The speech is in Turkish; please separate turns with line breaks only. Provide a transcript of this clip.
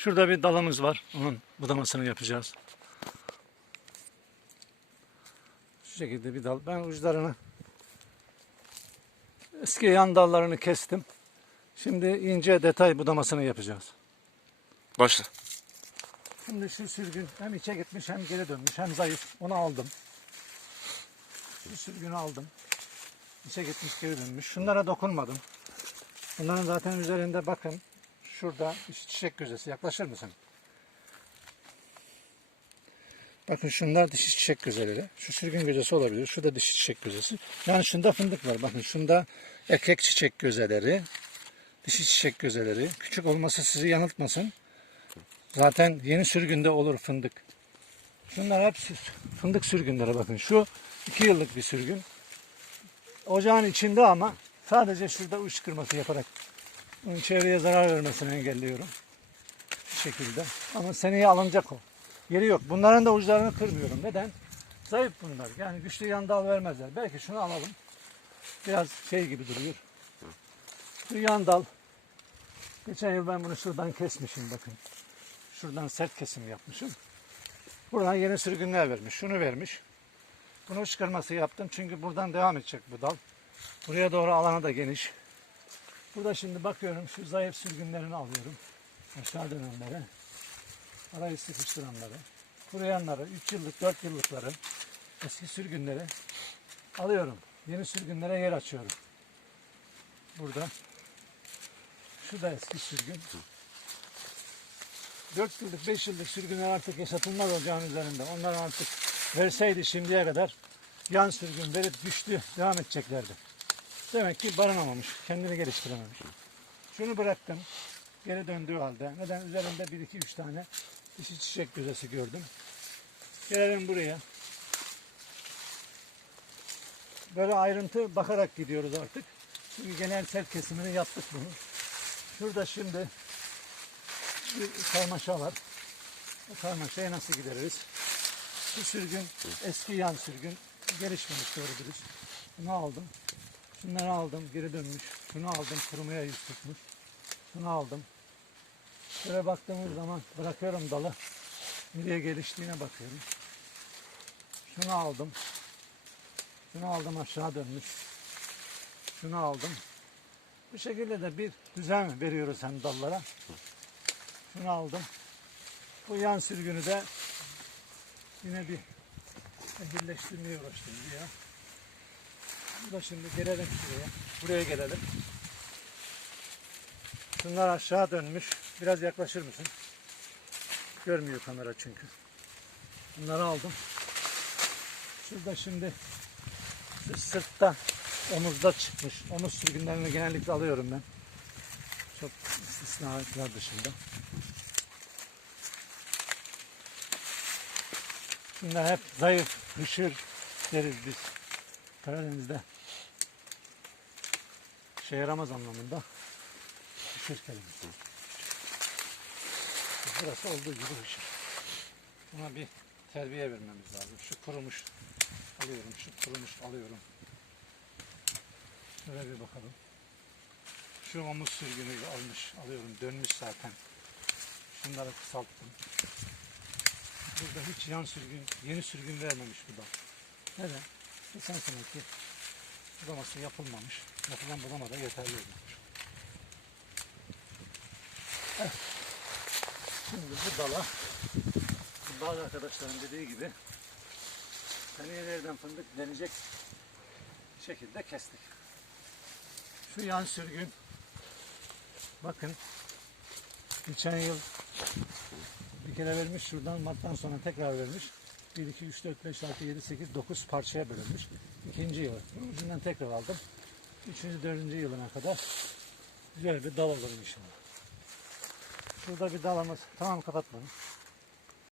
Şurada bir dalımız var. Onun budamasını yapacağız. Şu şekilde bir dal. Ben uçlarını eski yan dallarını kestim. Şimdi ince detay budamasını yapacağız.
Başla.
Şimdi şu sürgün hem içe gitmiş hem geri dönmüş hem zayıf. Onu aldım. Şu sürgünü aldım. İçe gitmiş geri dönmüş. Şunlara dokunmadım. Bunların zaten üzerinde bakın. Şurada bir çiçek gözesi. Yaklaşır mısın? Bakın şunlar dişi çiçek gözeleri. Şu sürgün gözesi olabilir. Şu da dişi çiçek gözesi. Yani şunda fındık var. Bakın şunda erkek çiçek gözeleri. Dişi çiçek gözeleri. Küçük olması sizi yanıltmasın. Zaten yeni sürgünde olur fındık. Şunlar hep fındık sürgünleri bakın. Şu iki yıllık bir sürgün. Ocağın içinde ama sadece şurada uç kırması yaparak çevreye zarar vermesini engelliyorum. Şu şekilde. Ama seneye alınacak o. Yeri yok. Bunların da uçlarını kırmıyorum. Neden? Zayıf bunlar. Yani güçlü yan dal vermezler. Belki şunu alalım. Biraz şey gibi duruyor. Şu yan dal. Geçen yıl ben bunu şuradan kesmişim bakın. Şuradan sert kesim yapmışım. Buradan yeni sürgünler vermiş. Şunu vermiş. Bunu çıkarması yaptım. Çünkü buradan devam edecek bu dal. Buraya doğru alanı da geniş. Burada şimdi bakıyorum şu zayıf sürgünlerini alıyorum. Aşağı dönenlere. Arayı sıkıştıranları. Kuruyanları, 3 yıllık, 4 yıllıkları, eski sürgünleri alıyorum. Yeni sürgünlere yer açıyorum. Burada. Şu da eski sürgün. 4 yıllık, 5 yıllık sürgünler artık yaşatılmaz ocağın üzerinde. Onlar artık verseydi şimdiye kadar yan sürgün verip güçlü devam edeceklerdi. Demek ki barınamamış, kendini geliştirememiş. Şunu bıraktım, geri döndüğü halde. Neden? Üzerinde 1-2-3 tane dişi çiçek gözesi gördüm. Gelelim buraya. Böyle ayrıntı bakarak gidiyoruz artık. Çünkü genel sert kesimini yaptık bunu. Şurada şimdi bir karmaşa var. O karmaşayı nasıl gideririz? Bu sürgün eski yan sürgün gelişmemiş doğru dürüst. Bunu aldım. Şunları aldım geri dönmüş. Şunu aldım kurumaya yüz tutmuş. Şunu aldım. Şöyle baktığımız zaman bırakıyorum dalı. Nereye geliştiğine bakıyorum. Şunu aldım. Şunu aldım aşağı dönmüş. Şunu aldım. Bu şekilde de bir düzen veriyoruz hem dallara. Şunu aldım. Bu yan sürgünü de yine bir birleştirmeye uğraştım ya. Bu da şimdi gelelim şuraya. Buraya gelelim. Şunlar aşağı dönmüş. Biraz yaklaşır mısın? Görmüyor kamera çünkü. Bunları aldım. Şurada şimdi sırtta omuzda çıkmış. Omuz sürgünlerini genellikle alıyorum ben. Çok istisnalar dışında. Bunlar hep zayıf, hışır deriz biz. Karadeniz'de şey yaramaz anlamında hışır kelimesi. Burası olduğu gibi hışır. Buna bir terbiye vermemiz lazım. Şu kurumuş alıyorum, şu kurumuş alıyorum. Şöyle bir bakalım. Şu omuz sürgünü almış, alıyorum. Dönmüş zaten. Şunları kısalttım. Burada hiç yan sürgün, yeni sürgün vermemiş bu da. Neden? Geçen seneki budaması yapılmamış. Yapılan budama da yeterli olmuş. Evet. Şimdi bu dala bazı arkadaşların dediği gibi seneye nereden fındık denecek şekilde kestik. Şu yan sürgün bakın geçen yıl bir kere vermiş şuradan Mart'tan sonra tekrar vermiş. 1, 2, 3, 4, 5, 6, 7, 8, 9 parçaya bölünmüş. İkinci yılı. Ucundan tekrar aldım. Üçüncü, dördüncü yılına kadar güzel bir dal olur inşallah. Şurada bir dalımız. Tamam kapat bunu.